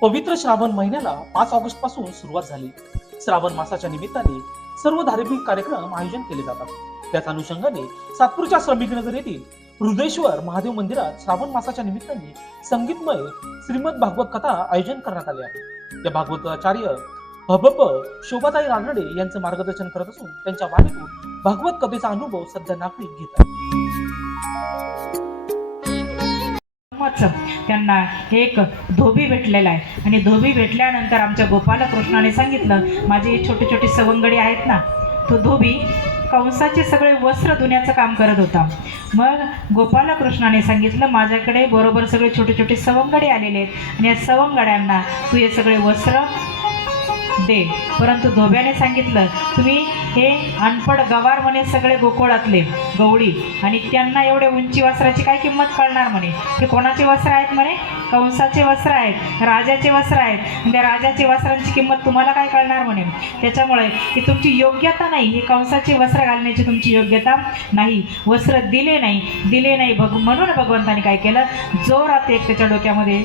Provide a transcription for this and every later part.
पवित्र श्रावण महिन्याला पाच ऑगस्टपासून सुरुवात झाली. श्रावण मासाच्या निमित्ताने सर्व धार्मिक कार्यक्रम आयोजन केले जातात. त्याच अनुषंगाने सातपूरच्या श्रमिकनगर येथील हृदयेश्वर महादेव मंदिरात श्रावण मासाच्या निमित्ताने संगीतमय श्रीमद भागवत कथा आयोजन करण्यात आले आहे. या भागवताचार्य भबप शोभाताई रानडे यांचं मार्गदर्शन करत असून त्यांच्या वाणीतून भागवत कथेचा अनुभव सध्या नागरिक घेत आहेत मच. त्यांना एक धोबी भेटलेला आहे. आणि धोबी भेटल्यानंतर आमच्या गोपालकृष्णाने सांगितलं माझे हे छोटी छोटी सवंगडी आहेत ना तो धोबी कंसाचे सगळे वस्त्र धुण्याचं काम करत होता. मग गोपालकृष्णाने सांगितलं माझ्याकडे बरोबर सगळे छोटे छोटे सवंगडी आलेले आहेत. आणि या सवंगड्यांना तू हे सगळे वस्त्र दे. परंतु धोब्याने सांगितलं तुम्ही हे अनपड गवार म्हणे सगळे गोकुळातले गवळी. आणि त्यांना एवढे उंची वस्त्राची काय किंमत कळणार म्हणे? हे कोणाचे वस्त्र आहेत म्हणे? कंसाचे वस्त्र आहेत राजाचे वस्त्र आहेत. त्या राजाचे वस्त्रांची किंमत तुम्हाला काय कळणार म्हणे? त्याच्यामुळे ही तुमची योग्यता नाही. हे कंसाचे वस्त्र घालण्याची तुमची योग्यता नाही. वस्त्र दिले नाही. दिले नाही भग म्हणून भगवंताने काय केलं? जोरात एक त्याच्या डोक्यामध्ये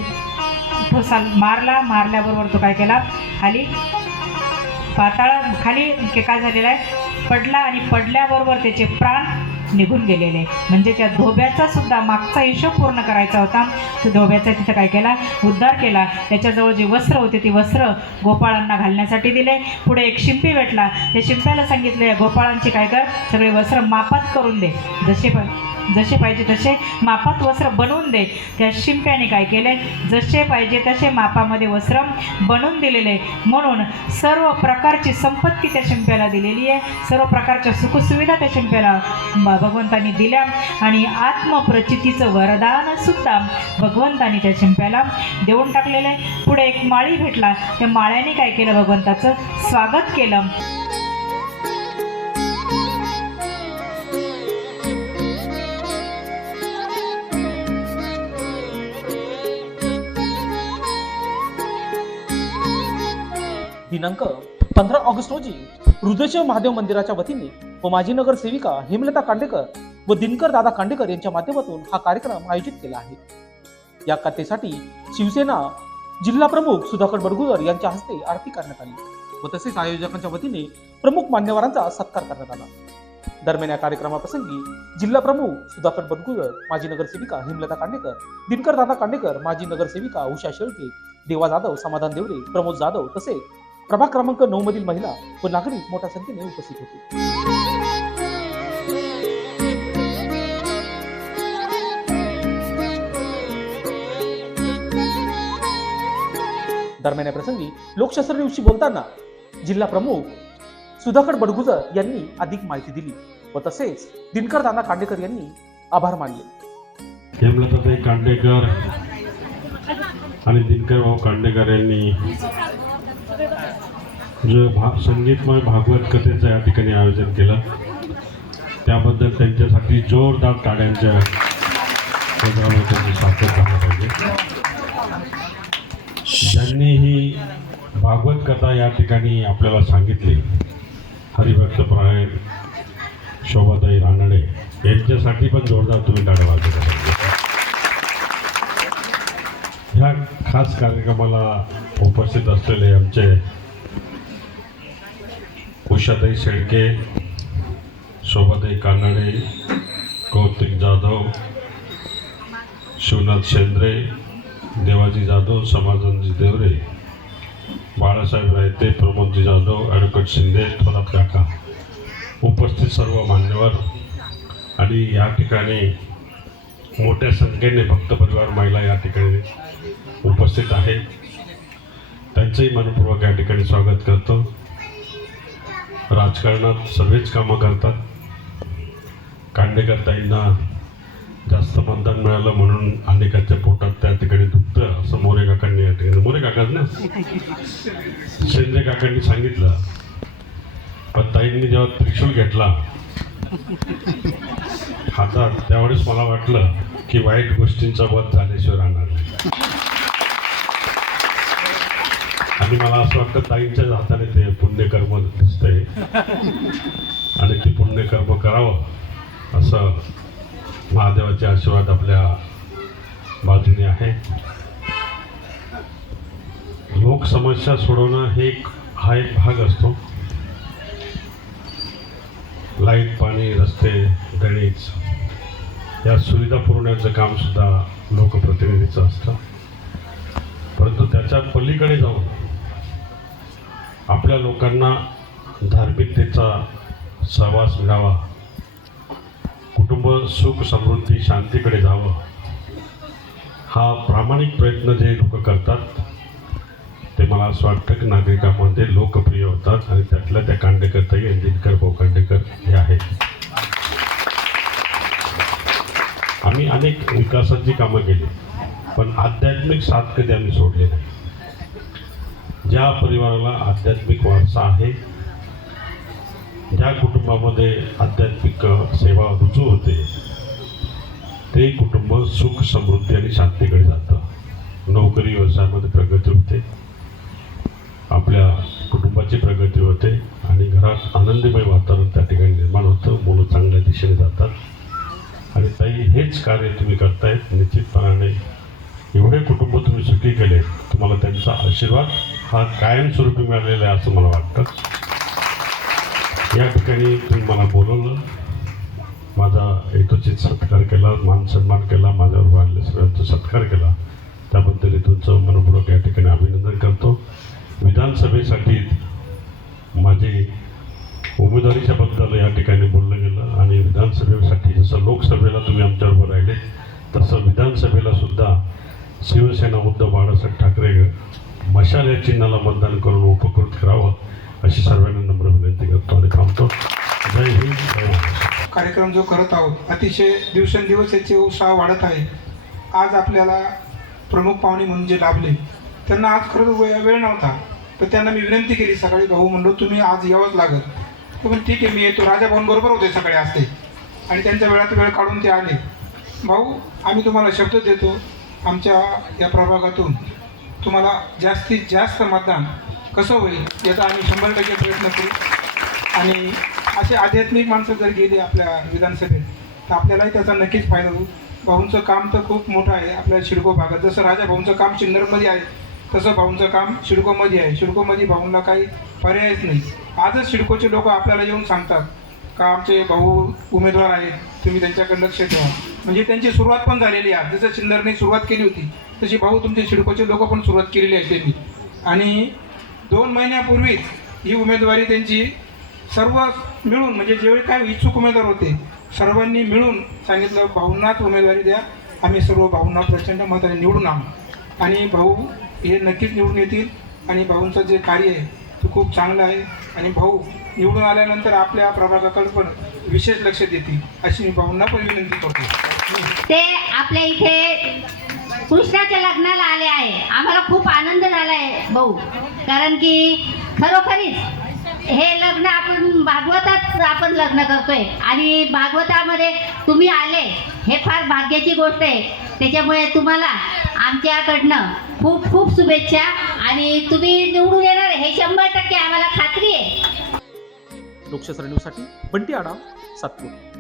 ठोसा मारला. मारल्याबरोबर तो काय केला? खाली पाताळा खाली के- काय झालेलं आहे. पडला आणि पडल्याबरोबर त्याचे प्राण निघून गेलेले. आहे. म्हणजे त्या धोब्याचा सुद्धा मागचा हिशोब पूर्ण करायचा होता. तो धोब्याचा तिथं काय केला? उद्धार केला. त्याच्याजवळ जे वस्त्र होते ती वस्त्र गोपाळांना घालण्यासाठी दिले. पुढे एक शिंपी भेटला. त्या शिंप्याला सांगितलं या गोपाळांची काय कर? सगळे वस्त्र मापात करून दे. जसे प जसे पाहिजे तसे मापात वस्त्र बनवून दे. त्या शिंप्याने काय केले? जसे पाहिजे तसे मापामध्ये वस्त्र बनवून दिलेले. म्हणून सर्व प्रकारची संपत्ती त्या शिंप्याला दिलेली आहे. सर्व प्रकारच्या सुखसुविधा त्या शिंप्याला भगवंतानी दिल्या आणि आत्मप्रचितीचं वरदान सुद्धा भगवंतानी त्या शिंप्याला देऊन टाकलेलं आहे. पुढे एक माळी भेटला. त्या माळ्याने काय केलं? भगवंताचं स्वागत केलं. दिनांक पंधरा ऑगस्ट रोजी रुद्रेश्वर महादेव मंदिराच्या वतीने व माजी नगर सेविका हेमलता कांडेकर व दिनकर दादा कांडेकर यांच्या माध्यमातून हा कार्यक्रम आयोजित केला आहे. या कथेसाठी शिवसेना जिल्हा प्रमुख सुधाकर बडगुजर यांच्या हस्ते आरती करण्यात आली व तसेच आयोजकांच्या वतीने प्रमुख मान्यवरांचा सत्कार करण्यात आला. दरम्यान या कार्यक्रमाप्रसंगी जिल्हा प्रमुख सुधाकर बडगुजर माजी नगरसेविका हेमलता कांडेकर दिनकर दादा कांडेकर माजी नगरसेविका उषा शेळके देवा जाधव समाधान देवरे प्रमोद जाधव तसेच प्रभाग क्रमांक नऊ मधील महिला व नागरिक मोठ्या संख्येने उपस्थित होते. दरम्यान या प्रसंगी लोकशास्त्र दिवशी बोलताना जिल्हा प्रमुख सुधाकर बडगुजर यांनी अधिक माहिती दिली व तसेच दिनकर दादा कांडेकर यांनी आभार मानले. हेमलताताई कांडेकर आणि दिनकर भाऊ कांडेकर यांनी जो भा संगीतमय भागवत कथेचं या ठिकाणी आयोजन केलं त्याबद्दल त्यांच्यासाठी जोरदार टाळ्यांच्या स्वागत झालं पाहिजे. ज्यांनी ही भागवत कथा या ठिकाणी आपल्याला सांगितली हरिभक्त प्राय शोभाताई रानडे यांच्यासाठी पण जोरदार तुम्ही टाळ्या ह्या खास कार्यक्रमाला उपस्थित असलेले आमचे उषाताई शेळके शोभाताई कानडे कौतिक जाधव शिवनाथ शेंद्रे देवाजी जाधव समाधानजी देवरे बाळासाहेब रायते प्रमोदजी जाधव ॲडव्होकेट शिंदे थोरात काका. उपस्थित सर्व मान्यवर आणि या ठिकाणी मोठ्या संख्येने भक्त परिवार महिला या ठिकाणी उपस्थित आहेत. त्यांचंही मनपूर्वक या ठिकाणी स्वागत करतो. राजकारणात सर्वच कामं करतात. कांडेकरताईंना जास्त मतदान मिळालं म्हणून अनेकाच्या पोटात त्या ठिकाणी दुखतं. असं मोरे काकांनी या ठिकाणी मोरे काकाच ना? शेंद्रे काकांनी सांगितलं. पण ताईंनी जेव्हा त्रिशूल घेतला हातात त्यावेळेस मला वाटलं की वाईट गोष्टींचा वध झाल्याशिवाय राहणार नाही. आणि मला असं वाटतं ताईंच्याच हाताने ते पुण्यकर्म दिसतंय. आणि ते पुण्यकर्म करावं असं महादेवाचे आशीर्वाद आपल्या बाजूने आहे. लोकसमस्या सोडवणं हे एक हा एक भाग असतो. लाइट पाणी रस्ते ड्रेनेज या सुविधा पुरवण्याचं काम सुद्धा लोकप्रतिनिधीचं असतं. परंतु त्याच्या पलीकडे जाऊन आपल्या लोकांना धार्मिकतेचा सहवास मिळावा कुटुंब सुख समृद्धी शांतीकडे जावं. हा प्रामाणिक प्रयत्न जे लोक करतात ते मला असं वाटतं की नागरिकांमध्ये लोकप्रिय होतात आणि त्यातल्या त्या कांडेकरताई दिनकर भाऊ कांडेकर हे आहेत. आम्ही अनेक विकासाची कामं केली पण आध्यात्मिक साथ कधी आम्ही सोडले नाही. ज्या परिवाराला आध्यात्मिक वारसा आहे ज्या कुटुंबामध्ये आध्यात्मिक सेवा रुजू होते. ते कुटुंब सुख समृद्धी आणि शांतीकडे जातं. नोकरी व्यवसायामध्ये प्रगती होते. आपल्या कुटुंबाची प्रगती होते आणि घरात आनंदमय वातावरण त्या ठिकाणी निर्माण होतं. मुलं चांगल्या दिशेने जातात. आणि ताई हेच कार्य तुम्ही करतायत निश्चितपणाने एवढे कुटुंब तुम्ही सुखी केले. तुम्हाला त्यांचा आशीर्वाद हा कायमस्वरूपी मिळालेला आहे असं मला वाटतं. या ठिकाणी तुम्ही मला बोलवलं. माझा यथोचित सत्कार केला मान सन्मान केला माझ्यावर वाढले सगळ्यांचा सत्कार केला. त्याबद्दल तुमचं मनपूर्वक या ठिकाणी अभिनंदन करतो. विधानसभेसाठी माझे उमेदवारीच्या बद्दल या ठिकाणी बोललं गेलं आणि विधानसभेसाठी जसं लोकसभेला तुम्ही आमच्याबरोबर राहिले तसं विधानसभेला सुद्धा शिवसेना उद्धव बाळासाहेब ठाकरे मशाल या चिन्हाला मतदान करून उपकृत करावं. अशी सर्वांना नम्र विनंती करतो आणि थांबतो. जय हिंद जय महाराष्ट्र. कार्यक्रम जो करत आहोत अतिशय दिवसेंदिवस याचे उत्साह वाढत आहे. आज आपल्याला प्रमुख पाहुणे म्हणून जे लाभले त्यांना आज खरंच वेळ वेळ नव्हता. तर त्यांना मी विनंती केली सकाळी भाऊ म्हणलो तुम्ही आज यावंच लागत पण ठीक आहे मी येतो. राजा भाऊंबरोबर होते सकाळी असते आणि त्यांच्या वेळात वेळ काढून ते आले. भाऊ आम्ही तुम्हाला शब्द देतो आमच्या या प्रभागातून तुम्हाला जास्तीत जास्त मतदान कसं होईल याचा आम्ही शंभर टक्के प्रयत्न करू. आणि असे आध्यात्मिक माणसं जर गेली आपल्या विधानसभेत तर आपल्यालाही त्याचा नक्कीच फायदा होईल. भाऊंचं काम तर खूप मोठं आहे आपल्या शिडको भागात. जसं राजा भाऊंचं काम सिन्नरमध्ये आहे तसं भाऊंचं काम शिडकोमध्ये आहे. शिडकोमध्ये भाऊंना काही पर्यायच नाही. आजच शिडकोचे लोक आपल्याला येऊन सांगतात का आमचे भाऊ उमेदवार आहेत तुम्ही त्यांच्याकडे लक्ष ठेवा. म्हणजे त्यांची सुरुवात पण झालेली आहे. जसं सिन्नरने सुरुवात केली होती तशी भाऊ तुमचे शिडकोचे लोक पण सुरुवात केलेली आहे त्यांनी. आणि दोन महिन्यापूर्वीच ही उमेदवारी त्यांची सर्व मिळून म्हणजे जेवढे काय इच्छुक उमेदवार होते सर्वांनी मिळून सांगितलं भाऊंनाच उमेदवारी द्या. आम्ही सर्व भाऊंना प्रचंड मताने निवडून आहोत आणि भाऊ हे नक्कीच निवडून येतील. आणि भाऊंचं जे कार्य आहे ते खूप चांगलं आहे. आणि भाऊ निवडून आल्यानंतर आपल्या प्रभागाकडे पण विशेष लक्ष देतील अशी मी भाऊंना पण विनंती करतो. ते आपल्या इथे कृष्णाच्या लग्नाला आले आहे. आम्हाला खूप आनंद झाला आहे भाऊ. कारण की खरोखरीच हे लग्न आपण भागवतात आपण लग्न करतोय. आणि भागवतामध्ये तुम्ही आले हे फार भाग्याची गोष्ट आहे. त्याच्यामुळे तुम्हाला आमच्याकडनं खूप खूप शुभेच्छा. आणि तुम्ही निवडून येणार हे शंभर टक्के आम्हाला खात्री आहे. लोकशास्त्र न्यूजसाठी बंटी आडा सातपूर.